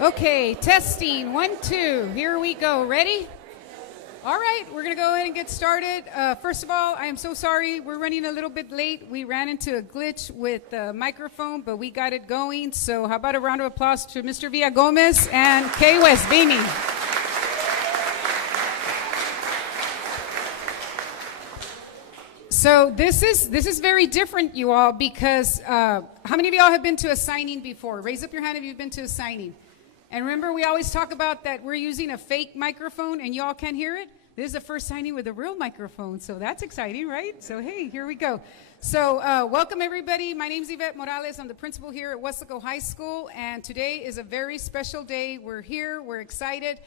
Okay, testing, 1, 2, here we go. Ready? All right, we're gonna go ahead and get started. First of all, I am so sorry, we're running a little bit late. We ran into a glitch with the microphone, but we got it going. So how about a round of applause to Mr. Villagomez and KWES Beanie. So this is very different, you all, because how many of y'all have been to a signing before? Raise up your hand if you've been to a signing. And remember, we always talk about that we're using a fake microphone and y'all can't hear it? This is the first signing with a real microphone, so that's exciting, right? So hey, here we go. So welcome everybody. My name's Yvette Morales. I'm the principal here at Weslaco High School, and today is a very special day. We're here, we're excited.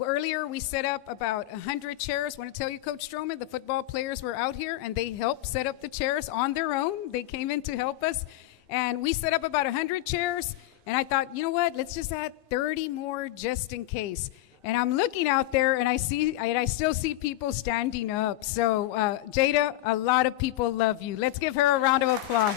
Earlier we set up about 100 chairs. I want to tell you, Coach Stroman, the football players were out here and they helped set up the chairs on their own. They came in to help us, and we set up about 100 chairs. And I thought, you know what, let's just add 30 more just in case. And I'm looking out there and I still see people standing up. So Jada, a lot of people love you. Let's give her a round of applause.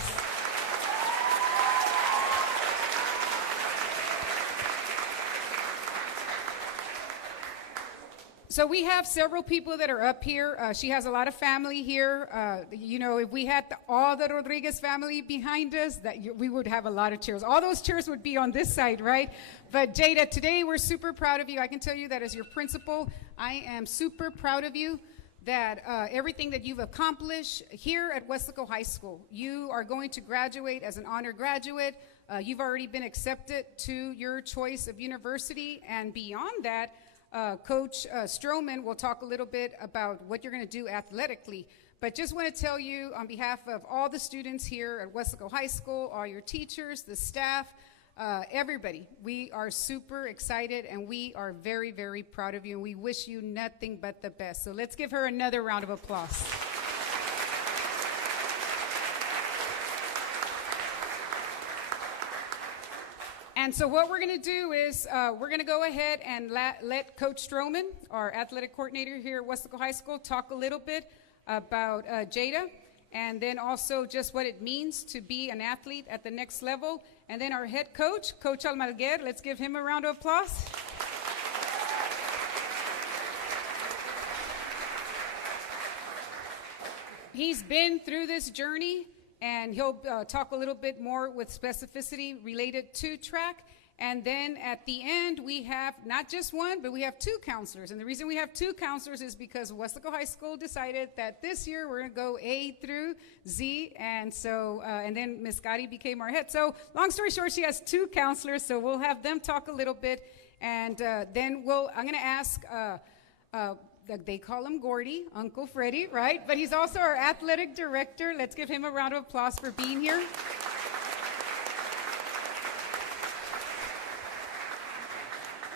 So we have several people that are up here. She has a lot of family here. You know, if we had all the Rodriguez family behind us, we would have a lot of chairs. All those chairs would be on this side, right? But Jada, today we're super proud of you. I can tell you that as your principal, I am super proud of you that everything that you've accomplished here at Weslaco High School. You are going to graduate as an honor graduate. You've already been accepted to your choice of university, and beyond that, Coach Stroman will talk a little bit about what you're going to do athletically. But just want to tell you on behalf of all the students here at Weslaco High School, all your teachers, the staff, everybody, we are super excited and we are very, very proud of you, and we wish you nothing but the best. So let's give her another round of applause. And so what we're going to do is we're going to go ahead and let Coach Stroman, our athletic coordinator here at Weslaco High School, talk a little bit about Jada, and then also just what it means to be an athlete at the next level. And then our head coach, Coach Almaguer, let's give him a round of applause. He's been through this journey, and he'll talk a little bit more with specificity related to track. And then at the end, we have not just one, but we have 2 counselors. And the reason we have 2 counselors is because Weslaco High School decided that this year we're going to go A through Z. And so, and then Ms. Gotti became our head. So long story short, she has 2 counselors. So we'll have them talk a little bit. And then I'm going to ask, they call him Gordy, Uncle Freddie, right? But he's also our athletic director. Let's give him a round of applause for being here.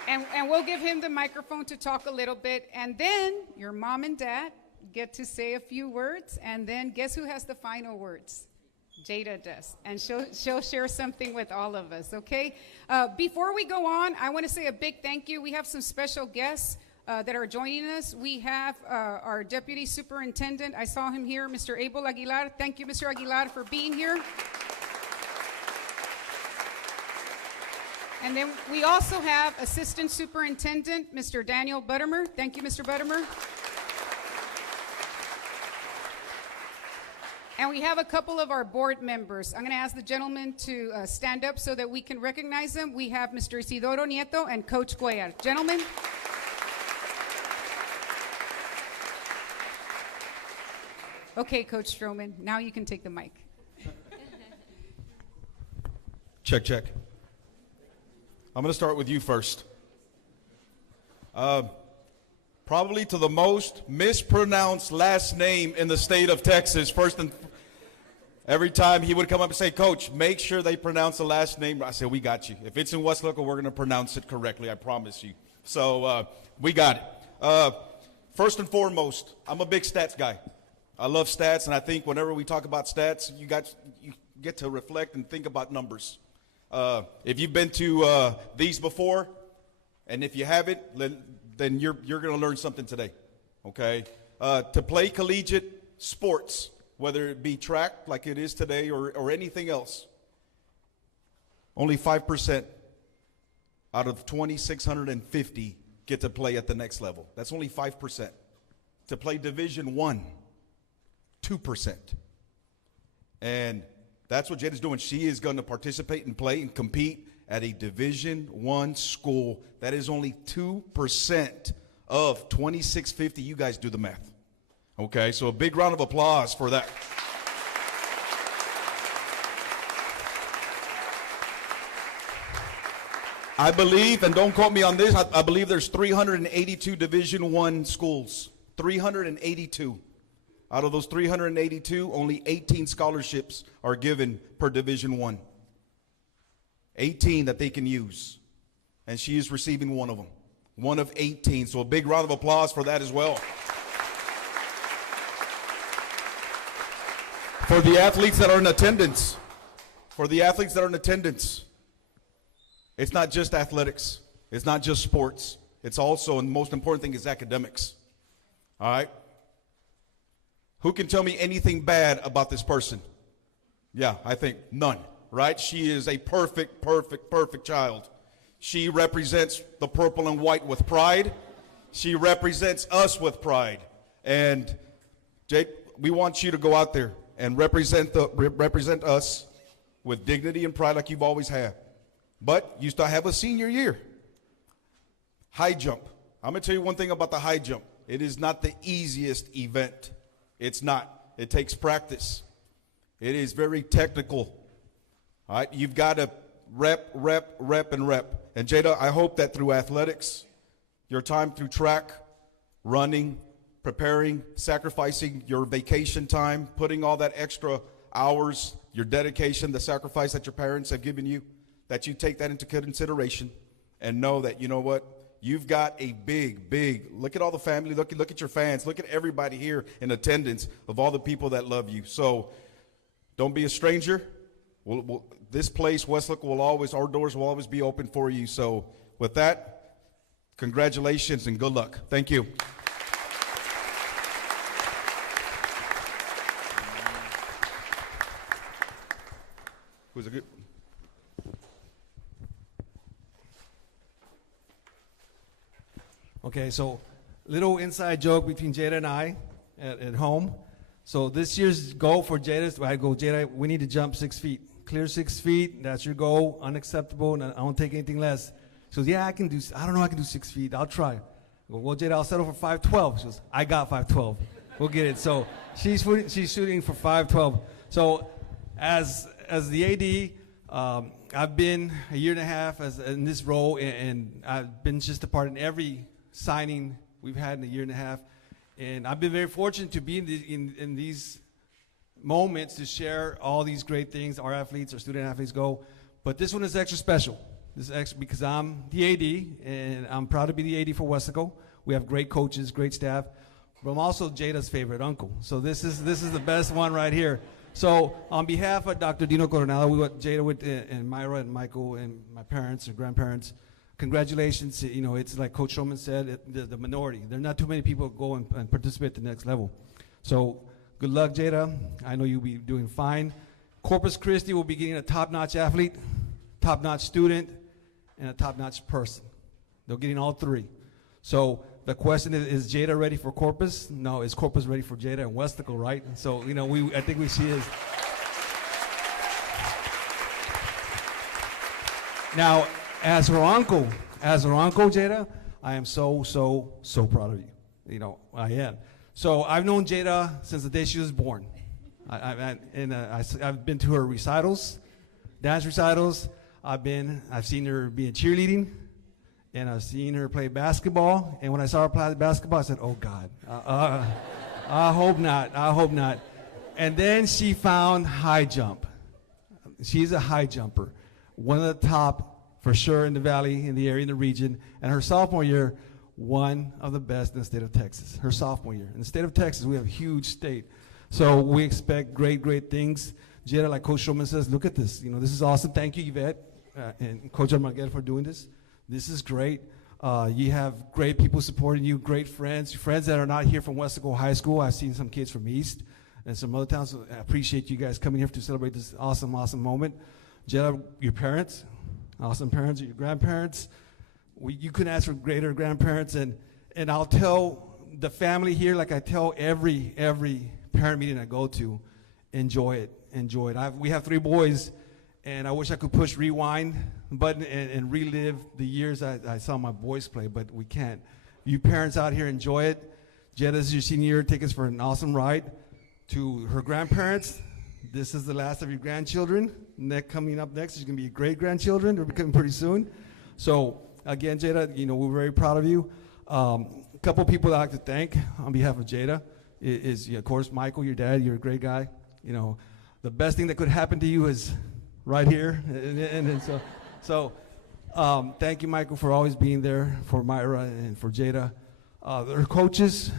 And we'll give him the microphone to talk a little bit. And then your mom and dad get to say a few words. And then guess who has the final words? Jada does. And she'll share something with all of us, okay? Before we go on, I want to say a big thank you. We have some special guests that are joining us. We have our Deputy Superintendent. I saw him here, Mr. Abel Aguilar. Thank you, Mr. Aguilar, for being here. And then we also have Assistant Superintendent, Mr. Daniel Buttermer. Thank you, Mr. Buttermer. And we have a couple of our board members. I'm going to ask the gentlemen to stand up so that we can recognize them. We have Mr. Isidoro Nieto and Coach Cuellar. Gentlemen. Okay, Coach Stroman, now you can take the mic. Check, check. I'm going to start with you first. Probably to the most mispronounced last name in the state of Texas. Every time he would come up and say, Coach, make sure they pronounce the last name. I said, we got you. If it's in Weslaco, we're going to pronounce it correctly. I promise you. So we got it. First and foremost, I'm a big stats guy. I love stats, and I think whenever we talk about stats, you get to reflect and think about numbers. If you've been to these before, and if you haven't, then you're going to learn something today, okay? To play collegiate sports, whether it be track like it is today or anything else, only 5% out of 2,650 get to play at the next level. That's only 5%. To play Division I, 2%. And that's what Jada's doing. She is going to participate and play and compete at a Division I school. That is only 2% of 2,650. You guys do the math. Okay, so a big round of applause for that. I believe, and don't quote me on this, I believe there's 382 Division I schools. 382. Out of those 382, only 18 scholarships are given per Division I. 18 that they can use. And she is receiving one of them. One of 18. So a big round of applause for that as well. For the athletes that are in attendance, it's not just athletics. It's not just sports. It's also, and the most important thing is academics. All right? Who can tell me anything bad about this person? Yeah, I think none, right? She is a perfect child. She represents the purple and white with pride. She represents us with pride. And Jake, we want you to go out there and represent us with dignity and pride like you've always had. But you still have a senior year. High jump. I'm going to tell you one thing about the high jump. It is not the easiest event. It's not. It takes practice. It is very technical. All right? You've got to rep. And Jada, I hope that through athletics, your time through track, running, preparing, sacrificing your vacation time, putting all that extra hours, your dedication, the sacrifice that your parents have given you, that you take that into consideration and know that, you know what, you've got a big, look at all the family, look at your fans, look at everybody here in attendance of all the people that love you. So don't be a stranger. This place, Weslaco, our doors will always be open for you. So with that, congratulations and good luck. Thank you. Who's a good? Okay, so little inside joke between Jada and I at home. So this year's goal for Jada, I go, Jada, we need to jump 6 feet. Clear 6 feet, that's your goal, unacceptable, and I won't take anything less. She goes, yeah, I can do 6 feet, I'll try. I go, well, Jada, I'll settle for 5'12". She goes, I got 5'12". We'll get it. So she's shooting for 5'12". So as the AD, I've been a year and a half in this role, and I've been just a part in every signing we've had in a year and a half. And I've been very fortunate to be in these moments to share all these great things our athletes, our student athletes go. But this one is extra special. This is extra because I'm the AD, and I'm proud to be the AD for Weslaco. We have great coaches, great staff. But I'm also Jada's favorite uncle. So this is the best one right here. So on behalf of Dr. Dino Coronado, we want Jada and Myra and Michael and my parents and grandparents, congratulations. You know, it's like Coach Shulman said, the minority. There are not too many people who go and participate at the next level. So good luck, Jada. I know you'll be doing fine. Corpus Christi will be getting a top-notch athlete, top-notch student, and a top-notch person. They're getting all three. So the question is Jada ready for Corpus? No, is Corpus ready for Jada and Weslaco, right? So, you know, I think she is. Now, as her uncle, Jada, I am so proud of you. You know, I am. So I've known Jada since the day she was born. I've been to her recitals, dance recitals. I've seen her be in cheerleading, and I've seen her play basketball. And when I saw her play basketball, I said, "Oh God, I hope not. I hope not." And then she found high jump. She's a high jumper, one of the top for sure in the valley, in the area, in the region. And her sophomore year, one of the best in the state of Texas. Her sophomore year. In the state of Texas, we have a huge state. So we expect great, great things. Jada, like Coach Shulman says, look at this. You know, this is awesome. Thank you, Yvette, and Coach Armaguer for doing this. This is great. You have great people supporting you, great friends that are not here from Weslaco High School. I've seen some kids from East and some other towns. So I appreciate you guys coming here to celebrate this awesome, awesome moment. Jada, your parents, awesome parents, your grandparents. You couldn't ask for greater grandparents. And I'll tell the family here, like I tell every parent meeting I go to, enjoy it, enjoy it. We have 3 boys, and I wish I could push rewind button and relive the years I saw my boys play, but we can't. You parents out here, enjoy it. Jada's your senior year. Take us for an awesome ride. To her grandparents, this is the last of your grandchildren. Coming up next is going to be your great-grandchildren. They're coming pretty soon. So, again, Jada, you know, we're very proud of you. A couple people that I'd like to thank on behalf of Jada is, of course, Michael, your dad. You're a great guy. You know, the best thing that could happen to you is right here. And so thank you, Michael, for always being there for Myra and for Jada. Her coaches.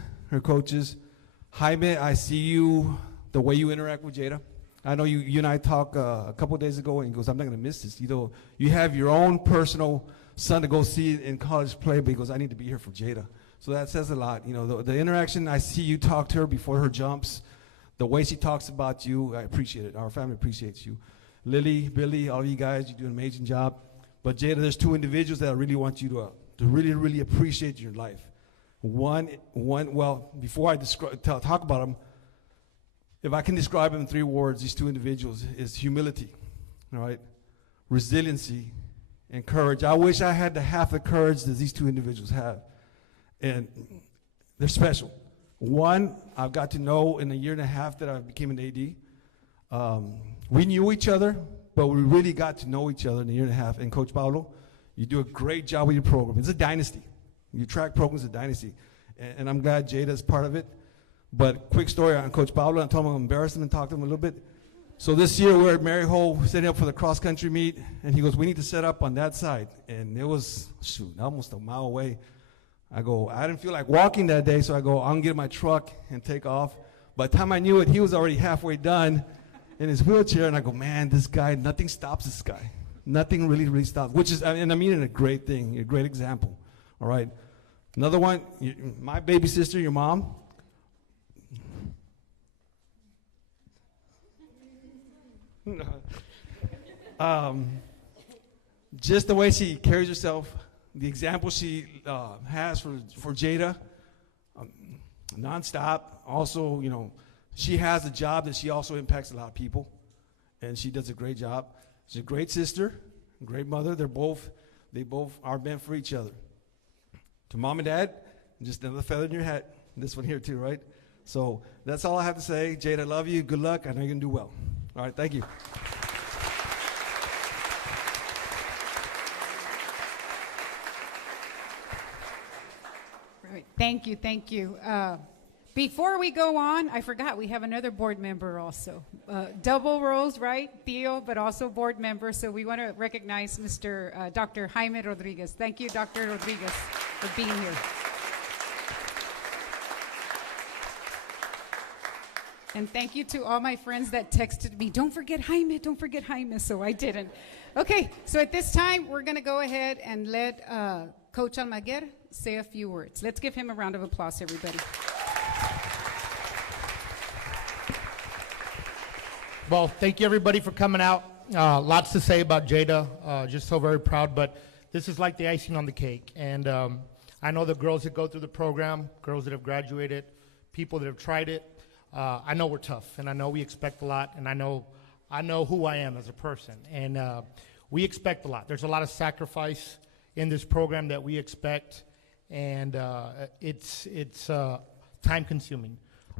Jaime, I see you, the way you interact with Jada. I know you and I talked a couple days ago, and he goes, I'm not going to miss this. You know, you have your own personal son to go see in college play, but he goes, I need to be here for Jada. So that says a lot. You know, the interaction, I see you talk to her before her jumps. The way she talks about you, I appreciate it. Our family appreciates you. Lily, Billy, all of you guys, you do an amazing job. But Jada, there's 2 individuals that I really want you to really, really appreciate your life. One. Well, before I talk about them, if I can describe them in 3 words, these 2 individuals is humility, all right, resiliency, and courage. I wish I had the half the courage that these 2 individuals have, and they're special. One, I've got to know in a year and a half that I became an AD. We knew each other, but we really got to know each other in a year and a half. And Coach Paulo, you do a great job with your program. It's a dynasty. Your track program is a dynasty. And I'm glad Jada's part of it. But quick story on Coach Paulo. I told him I'm embarrassed and talked to him a little bit. So this year we're at Maryhill setting up for the cross-country meet. And he goes, we need to set up on that side. And it was, almost a mile away. I go, I didn't feel like walking that day, so I go, I'm going to get in my truck and take off. By the time I knew it, he was already halfway done in his wheelchair, and I go, man, this guy, nothing stops this guy. Nothing really, really stops, which is, and I mean it a great thing, a great example, all right? Another one, my baby sister, your mom. Just the way she carries herself, the example she has for Jada, nonstop. Also, you know, she has a job that she also impacts a lot of people, and she does a great job. She's a great sister, a great mother. They both are meant for each other. To mom and dad, just another feather in your hat. This one here too, right? So that's all I have to say. Jada, I love you. Good luck. I know you're going to do well. All right, thank you. Right. Thank you. Before we go on, I forgot we have another board member also. Double roles, right? Theo, but also board member. So we want to recognize Mr. Dr. Jaime Rodriguez. Thank you, Dr. Rodriguez, for being here. And thank you to all my friends that texted me, don't forget Jaime, so I didn't. Okay, so at this time, we're going to go ahead and let Coach Almaguer say a few words. Let's give him a round of applause, everybody. Well, thank you, everybody, for coming out. Lots to say about Jada. Just so very proud, but this is like the icing on the cake. And I know the girls that go through the program, girls that have graduated, people that have tried it, I know we're tough, and I know we expect a lot, and I know who I am as a person, and we expect a lot. There's a lot of sacrifice in this program that we expect, and it's time-consuming.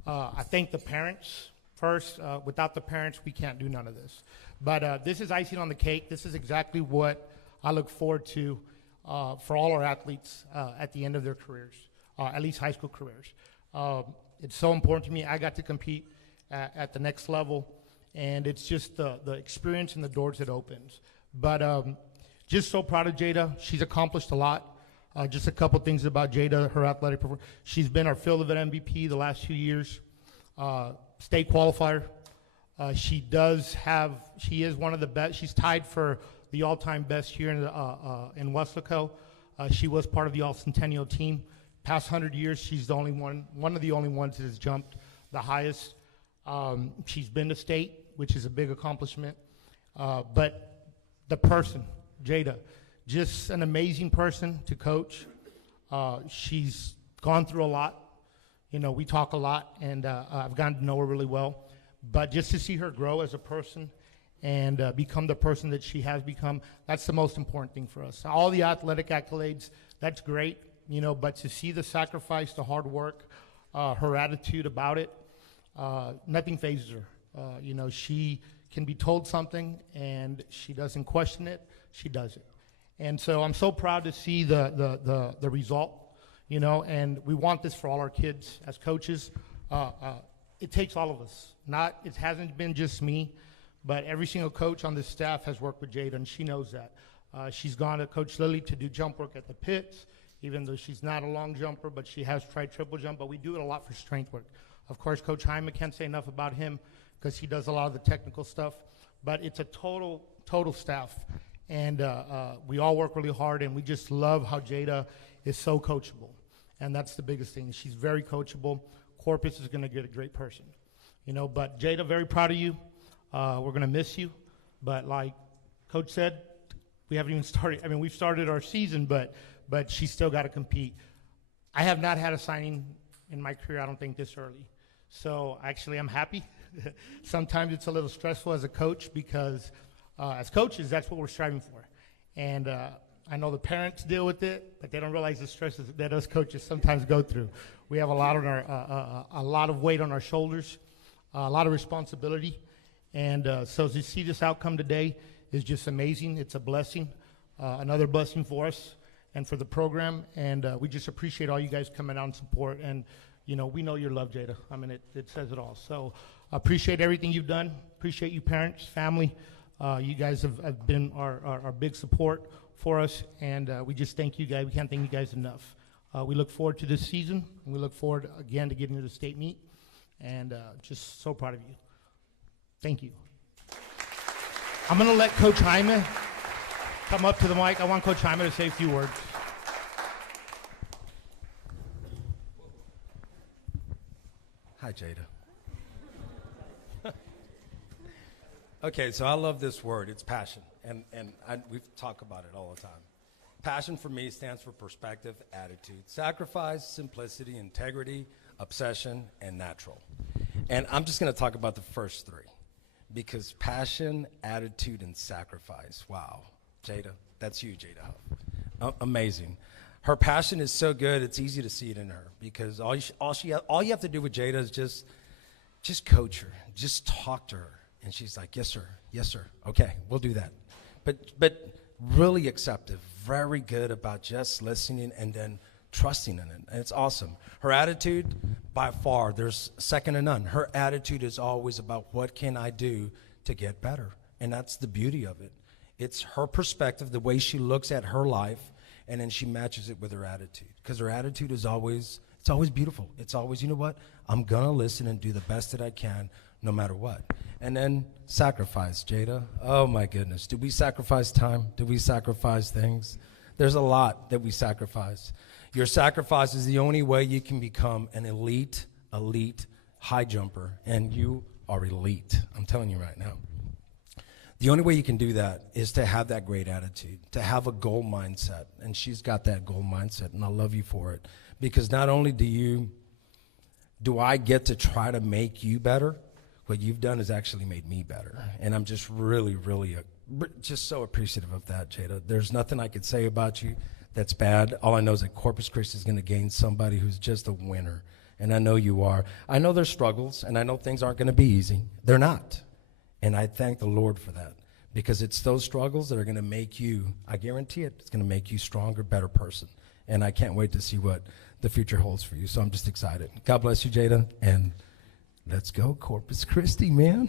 I thank the parents first. Without the parents, we can't do none of this. But this is icing on the cake. This is exactly what I look forward to for all our athletes at the end of their careers, at least high school careers. It's so important to me. I got to compete at the next level, and it's just the experience and the doors it opens. But just so proud of Jada. She's accomplished a lot. Just a couple things about Jada, her athletic performance. She's been our field event MVP the last few years, state qualifier. She is one of the best. She's tied for the all-time best here in Weslaco. She was part of the all-centennial team. Past 100 years, she's the only one of the only ones that has jumped the highest. She's been to state, which is a big accomplishment. But the person, Jada, just an amazing person to coach. She's gone through a lot. You know, we talk a lot, and I've gotten to know her really well. But just to see her grow as a person and become the person that she has become, that's the most important thing for us. All the athletic accolades, that's great, you know, but to see the sacrifice, the hard work, her attitude about it, nothing phases her. You know, she can be told something, and she doesn't question it. She does it. And so I'm so proud to see the result, you know, and we want this for all our kids as coaches. It takes all of us. It hasn't been just me, but every single coach on this staff has worked with Jada, and she knows that. She's gone to Coach Lilly to do jump work at the pits, even though she's not a long jumper, but she has tried triple jump, but we do it a lot for strength work. Of course, Coach Jaime, can't say enough about him because he does a lot of the technical stuff, but it's a total staff. And we all work really hard, and we just love how Jada is so coachable. And that's the biggest thing. She's very coachable. Corpus is going to get a great person. You know, but Jada, very proud of you. We're going to miss you. But like Coach said, we haven't even started. I mean, we've started our season, but she's still got to compete. I have not had a signing in my career, I don't think, this early. So actually, I'm happy. Sometimes it's a little stressful as a coach because as coaches, that's what we're striving for. And I know the parents deal with it, but they don't realize the stresses that us coaches sometimes go through. We have a lot of weight on our shoulders, a lot of responsibility. And so to see this outcome today is just amazing. It's a blessing, another blessing for us and for the program. And we just appreciate all you guys coming out and support. And, you know, we know your love, Jada. I mean, it says it all. So appreciate everything you've done. Appreciate you parents, family. You guys have been our big support for us, and we just thank you guys. We can't thank you guys enough. We look forward to this season, and we look forward, again, to getting to the state meet, and just so proud of you. Thank you. I'm going to let Coach Jaime come up to the mic. I want Coach Jaime to say a few words. Hi, Jada. Okay, so I love this word. It's passion, and we talk about it all the time. Passion for me stands for perspective, attitude, sacrifice, simplicity, integrity, obsession, and natural. And I'm just going to talk about the first three because passion, attitude, and sacrifice. Wow, Jada, that's you, Jayda Hough. Amazing. Her passion is so good, it's easy to see it in her because all you have to do with Jada is just coach her, just talk to her. And she's like, yes, sir, okay, we'll do that. But really acceptive, very good about just listening and then trusting in it. And it's awesome. Her attitude, by far, there's second to none. Her attitude is always about what can I do to get better. And that's the beauty of it. It's her perspective, the way she looks at her life, and then she matches it with her attitude. Because her attitude is always, it's always beautiful. It's always, you know what, I'm going to listen and do the best that I can no matter what. And then sacrifice, Jada. Oh, my goodness. Do we sacrifice time? Do we sacrifice things? There's a lot that we sacrifice. Your sacrifice is the only way you can become an elite high jumper, and you are elite. I'm telling you right now. The only way you can do that is to have that great attitude, to have a goal mindset, and she's got that goal mindset, and I love you for it. Because not only do I get to try to make you better, what you've done has actually made me better. And I'm just really, really just so appreciative of that, Jada. There's nothing I could say about you that's bad. All I know is that Corpus Christi is going to gain somebody who's just a winner. And I know you are. I know there's struggles, and I know things aren't going to be easy. They're not. And I thank the Lord for that. Because it's those struggles that are going to make you, I guarantee it, it's going to make you stronger, better person. And I can't wait to see what the future holds for you. So I'm just excited. God bless you, Jada, and Let's go, Corpus Christi, man.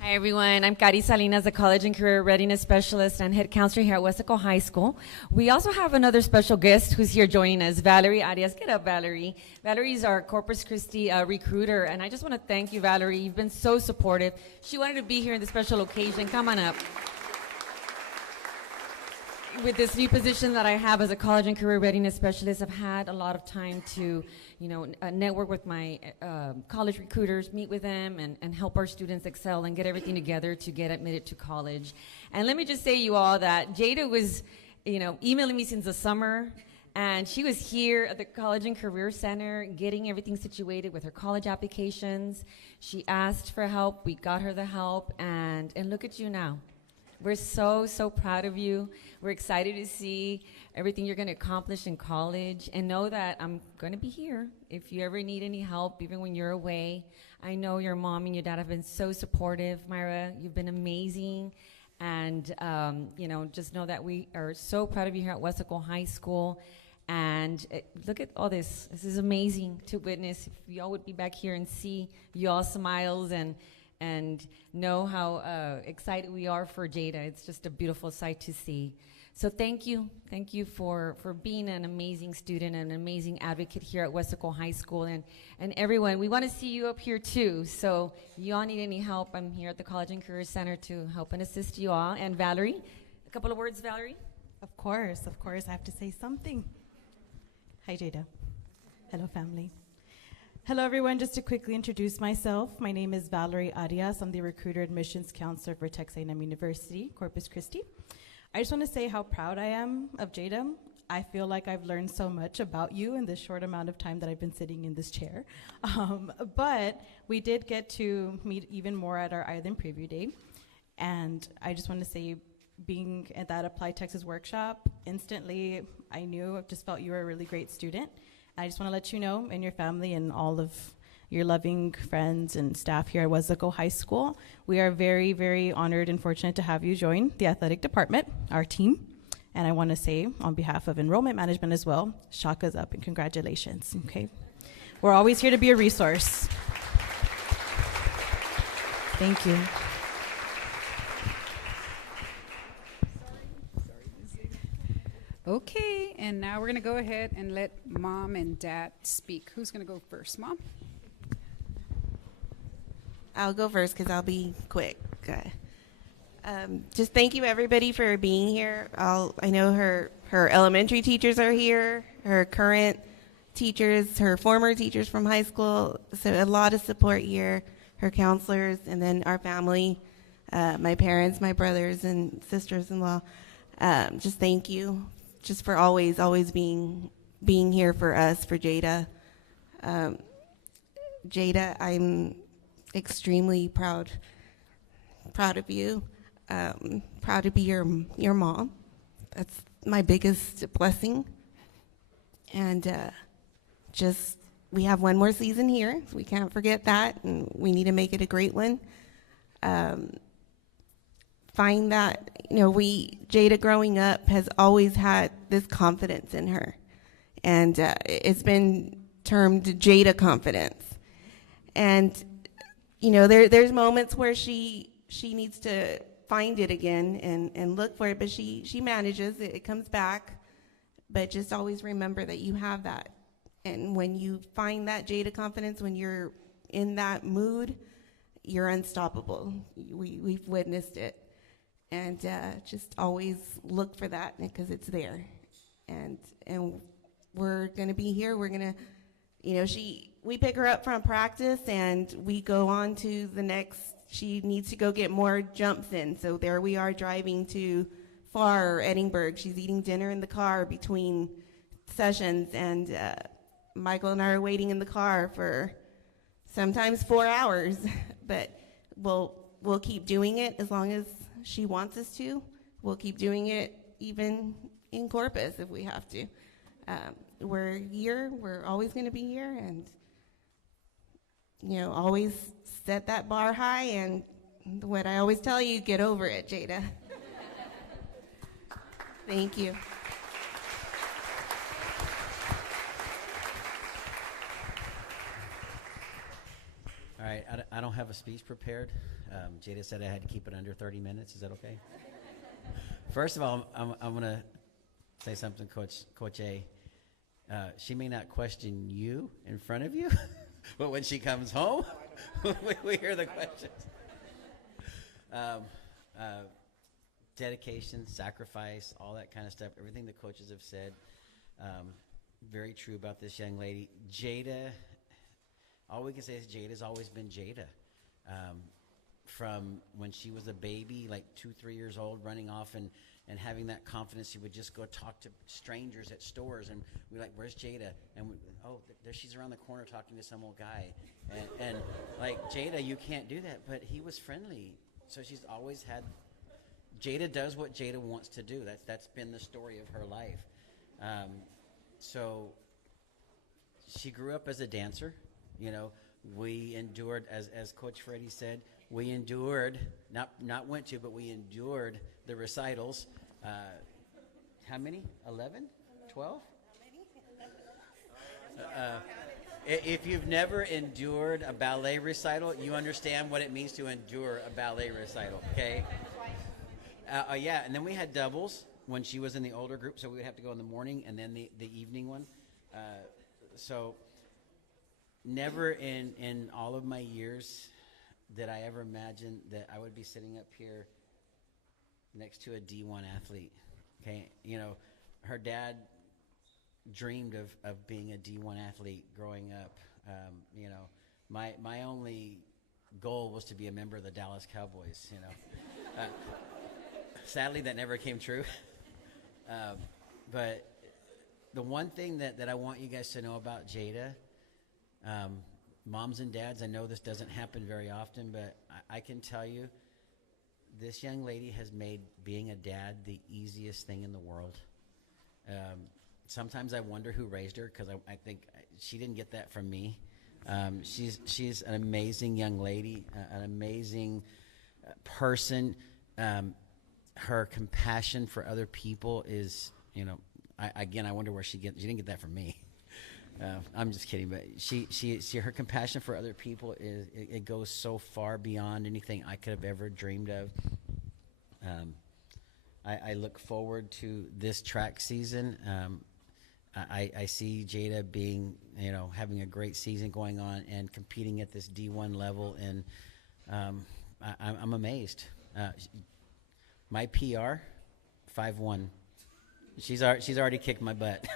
Hi, everyone. I'm Cari Salinas, the College and Career Readiness Specialist and Head Counselor here at Weslaco High School. We also have another special guest who's here joining us, Valerie Arias. Get up, Valerie. Valerie's our Corpus Christi recruiter, and I just want to thank you, Valerie. You've been so supportive. She wanted to be here in this special occasion. Come on up. With this new position that I have as a College and Career Readiness Specialist, I've had a lot of time to, network with my college recruiters, meet with them, and help our students excel and get everything together to get admitted to college. And let me just say, you all, that Jada was, emailing me since the summer, and she was here at the College and Career Center getting everything situated with her college applications. She asked for help. We got her the help, and look at you now. We're so, so proud of you. We're excited to see everything you're going to accomplish in college, and know that I'm going to be here if you ever need any help, even when you're away. I know your mom and your dad have been so supportive. Myra, you've been amazing, and just know that we are so proud of you here at Weslaco High School. And look at all this. This is amazing to witness. If y'all would be back here and see y'all smiles and know how excited we are for Jada. It's just a beautiful sight to see. So thank you for being an amazing student and an amazing advocate here at Weslaco High School. And everyone, we want to see you up here too. So if you all need any help, I'm here at the College and Career Center to help and assist you all. And Valerie, a couple of words, Valerie? Of course, I have to say something. Hi, Jada. Hello, family. Hello, everyone. Just to quickly introduce myself, my name is Valerie Arias. I'm the Recruiter Admissions Counselor for Texas A&M University, Corpus Christi. I just want to say how proud I am of Jada. I feel like I've learned so much about you in this short amount of time that I've been sitting in this chair. But we did get to meet even more at our Island Preview Day. And I just want to say, being at that Apply Texas workshop, instantly I just felt you were a really great student. I just want to let you know, and your family and all of your loving friends and staff here at Weslaco High School, we are very, very honored and fortunate to have you join the athletic department, our team. And I want to say, on behalf of enrollment management as well, shaka's up and congratulations, okay? We're always here to be a resource. Thank you. Okay, and now we're going to go ahead and let Mom and Dad speak. Who's going to go first? Mom? I'll go first because I'll be quick. Just thank you, everybody, for being here. I know her elementary teachers are here, her current teachers, her former teachers from high school. So a lot of support here, her counselors, and then our family, my parents, my brothers and sisters-in-law. Just thank you. Just for always being here for us, for Jada. Jada, I'm extremely proud of you. Proud to be your mom. That's my biggest blessing. And we have one more season here. So we can't forget that, and we need to make it a great one. Find that, Jada growing up has always had this confidence in her. And it's been termed Jada confidence. And, there's moments where she needs to find it again and look for it, but she manages it. It comes back. But just always remember that you have that. And when you find that Jada confidence, when you're in that mood, you're unstoppable. We've witnessed it. And just always look for that because it's there. And we're going to be here. We're going to, we pick her up from practice and we go on to the next. She needs to go get more jumps in. So there we are driving to Farr or Edinburgh. She's eating dinner in the car between sessions. And Michael and I are waiting in the car for sometimes 4 hours. But we'll keep doing it as long as she wants us to. We'll keep doing it even in Corpus if we have to. We're here. We're always going to be here, and always set that bar high and what I always tell you, get over it, Jada. Thank you. All right, I don't have a speech prepared. Jada said I had to keep it under 30 minutes. Is that okay? First of all, I'm going to say something, Coach A. She may not question you in front of you, but when she comes home, we hear the questions. Dedication, sacrifice, all that kind of stuff, everything the coaches have said, very true about this young lady. Jada, all we can say is Jada's always been Jada. From when she was a baby, like 2-3 years old, running off and having that confidence, she would just go talk to strangers at stores, and we're like, "Where's Jada?" And there she's around the corner talking to some old guy, and like, Jada, you can't do that. But he was friendly, so she's always had. Jada does what Jada wants to do. That's been the story of her life. So she grew up as a dancer. You know, we endured, as Coach Freddie said, we endured, not went to, but we endured the recitals. How many? 11? 12? If you've never endured a ballet recital, you understand what it means to endure a ballet recital, okay? Yeah, and then we had doubles when she was in the older group, so we would have to go in the morning and then the evening one. So never in all of my years did I ever imagine that I would be sitting up here next to a D1 athlete. Okay, you know, her dad dreamed of being a D1 athlete growing up. You know, my only goal was to be a member of the Dallas Cowboys. You know, sadly that never came true. But the one thing that I want you guys to know about Jada, moms and dads, I know this doesn't happen very often, but I can tell you, this young lady has made being a dad the easiest thing in the world. Sometimes I wonder who raised her, because I think she didn't get that from me. She's an amazing young lady, an amazing person. Her compassion for other people is, you know, I wonder where she didn't get that from me. I'm just kidding, but her compassion for other people it goes so far beyond anything I could have ever dreamed of. I look forward to this track season. I see Jada being, you know, having a great season going on and competing at this D1 level, and I'm amazed. My PR, 5'1". She's already kicked my butt.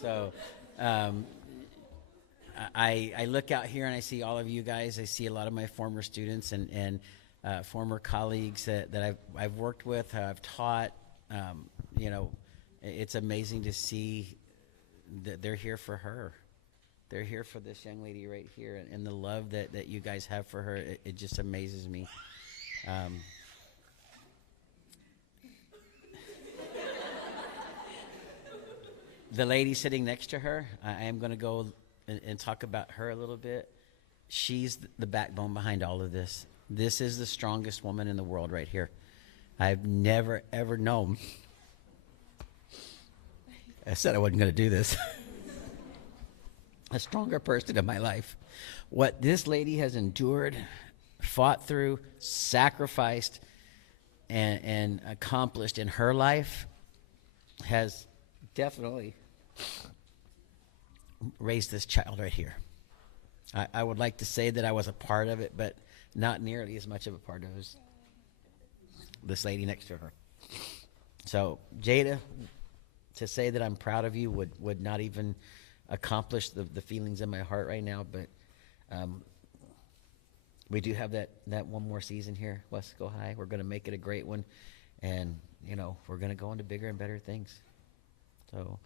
So I look out here and I see all of you guys. I see a lot of my former students and former colleagues that I've worked with, I've taught. You know, it's amazing to see that they're here for her. They're here for this young lady right here, and the love that you guys have for her, it just amazes me. The lady sitting next to her, I am going to go and talk about her a little bit. She's the backbone behind all of this. This is the strongest woman in the world right here. I've never, ever known. I said I wasn't going to do this. A stronger person in my life. What this lady has endured, fought through, sacrificed, and accomplished in her life has definitely raised this child right here. I would like to say that I was a part of it, but not nearly as much of a part of it as this lady next to her. So, Jada, to say that I'm proud of you would not even accomplish the feelings in my heart right now, but we do have that one more season here, Weslaco High. We're going to make it a great one, and, you know, we're going to go into bigger and better things. So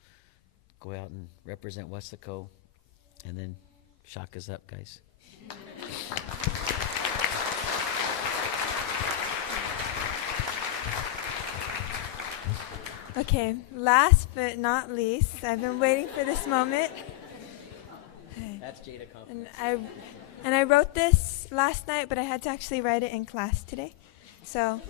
go out and represent Weslaco, and then shock us up, guys. Okay, last but not least, I've been waiting for this moment. That's Jada confidence. And I wrote this this last night, but I had to actually write it in class today. So,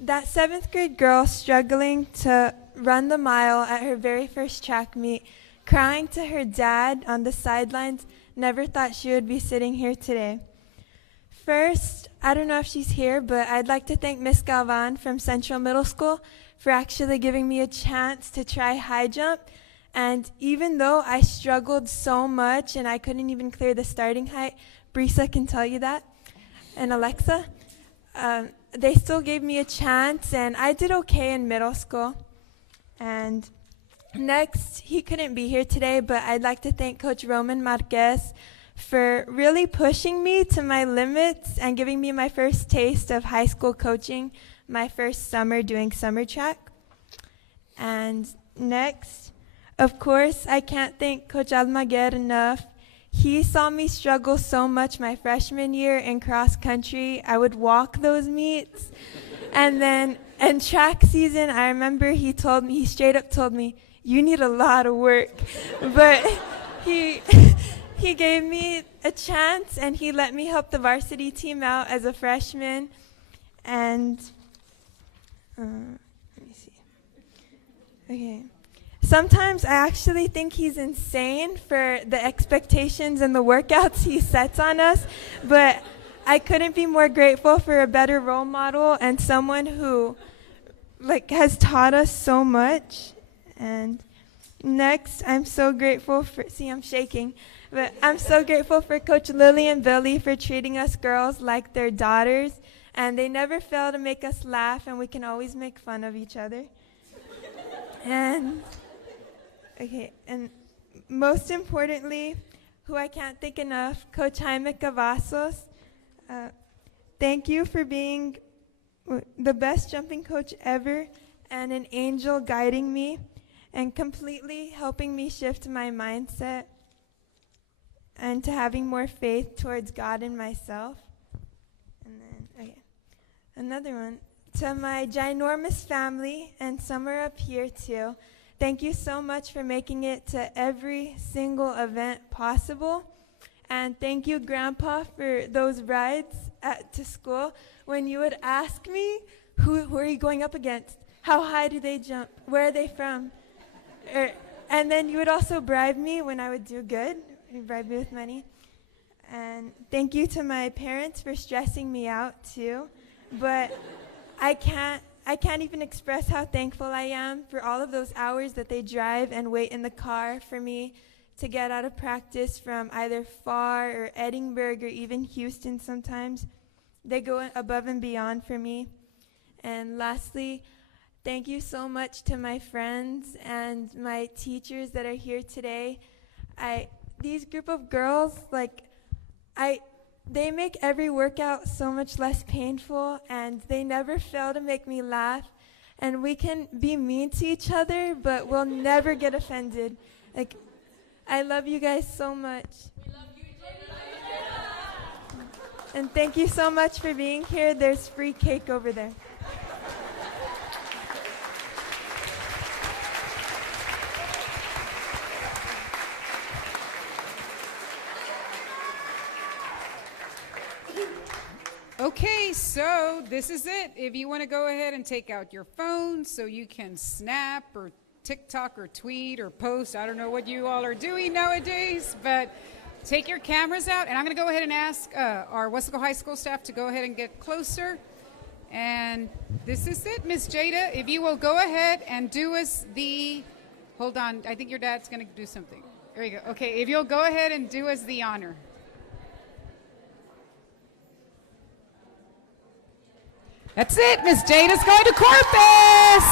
that 7th grade girl struggling to run the mile at her very first track meet, crying to her dad on the sidelines, never thought she would be sitting here today. First, I don't know if she's here, but I'd like to thank Miss Galvan from Central Middle School for actually giving me a chance to try high jump. And even though I struggled so much and I couldn't even clear the starting height, Brisa can tell you that, and Alexa, they still gave me a chance, and I did okay in middle school. And next, he couldn't be here today, but I'd like to thank Coach Roman Marquez for really pushing me to my limits and giving me my first taste of high school coaching, my first summer doing summer track. And next, of course, I can't thank Coach Almaguer enough. He saw me struggle so much my freshman year in cross country. I would walk those meets. And then in track season, I remember he straight up told me, you need a lot of work. But he gave me a chance, and he let me help the varsity team out as a freshman. And let me see. Okay. Sometimes I actually think he's insane for the expectations and the workouts he sets on us, but I couldn't be more grateful for a better role model and someone who has taught us so much. And next, I'm so grateful for, I'm shaking, but I'm so grateful for Coach Lily and Billy for treating us girls like their daughters, and they never fail to make us laugh, and we can always make fun of each other. And most importantly, who I can't thank enough, Coach Jaime Cavazos. Thank you for being the best jumping coach ever and an angel guiding me and completely helping me shift my mindset and to having more faith towards God and myself. And then, another one. To my ginormous family, and some are up here too, thank you so much for making it to every single event possible. And thank you, Grandpa, for those rides to school when you would ask me, who are you going up against? How high do they jump? Where are they from? And then you would also bribe me when I would do good. You bribe me with money. And thank you to my parents for stressing me out too. But I can't even express how thankful I am for all of those hours that they drive and wait in the car for me to get out of practice from either far or Edinburgh or even Houston sometimes. They go above and beyond for me. And lastly, thank you so much to my friends and my teachers that are here today. These group of girls, they make every workout so much less painful, and they never fail to make me laugh. And we can be mean to each other, but we'll never get offended. I love you guys so much. We love you, Jada. And thank you so much for being here. There's free cake over there. Okay, so this is it. If you want to go ahead and take out your phone so you can snap or TikTok or tweet or post. I don't know what you all are doing nowadays, but take your cameras out. And I'm going to go ahead and ask our Weslaco High School staff to go ahead and get closer. And this is it, Miss Jada. If you will go ahead and do us the, hold on, I think your dad's going to do something. There you go. Okay, if you'll go ahead and do us the honor. That's it. Miss Jada's going to Corpus.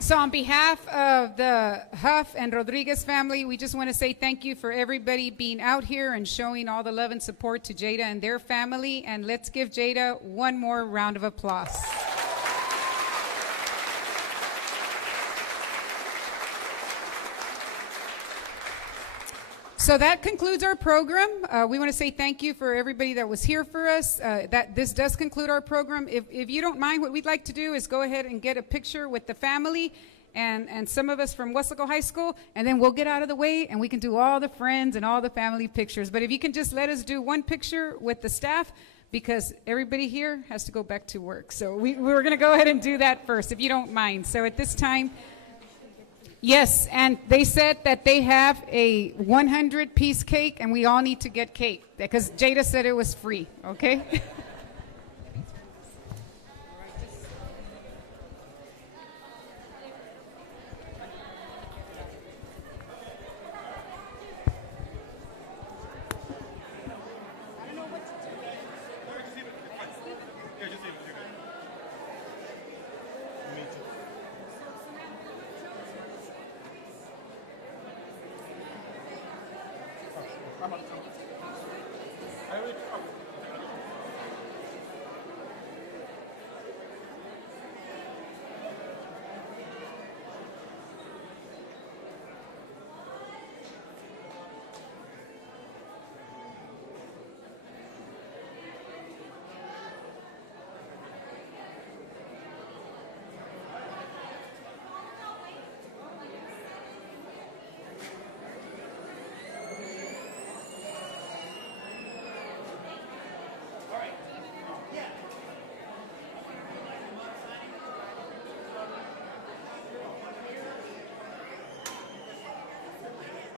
So on behalf of the Hough and Rodriguez family, we just want to say thank you for everybody being out here and showing all the love and support to Jada and their family. And let's give Jada one more round of applause. So that concludes our program. We want to say thank you for everybody that was here for us. This does conclude our program. If you don't mind, what we'd like to do is go ahead and get a picture with the family, and some of us from Weslaco High School, and then we'll get out of the way and we can do all the friends and all the family pictures. But if you can just let us do one picture with the staff, because everybody here has to go back to work. So we're going to go ahead and do that first, if you don't mind. So at this time, yes, and they said that they have a 100-piece cake, and we all need to get cake, because Jada said it was free, okay? I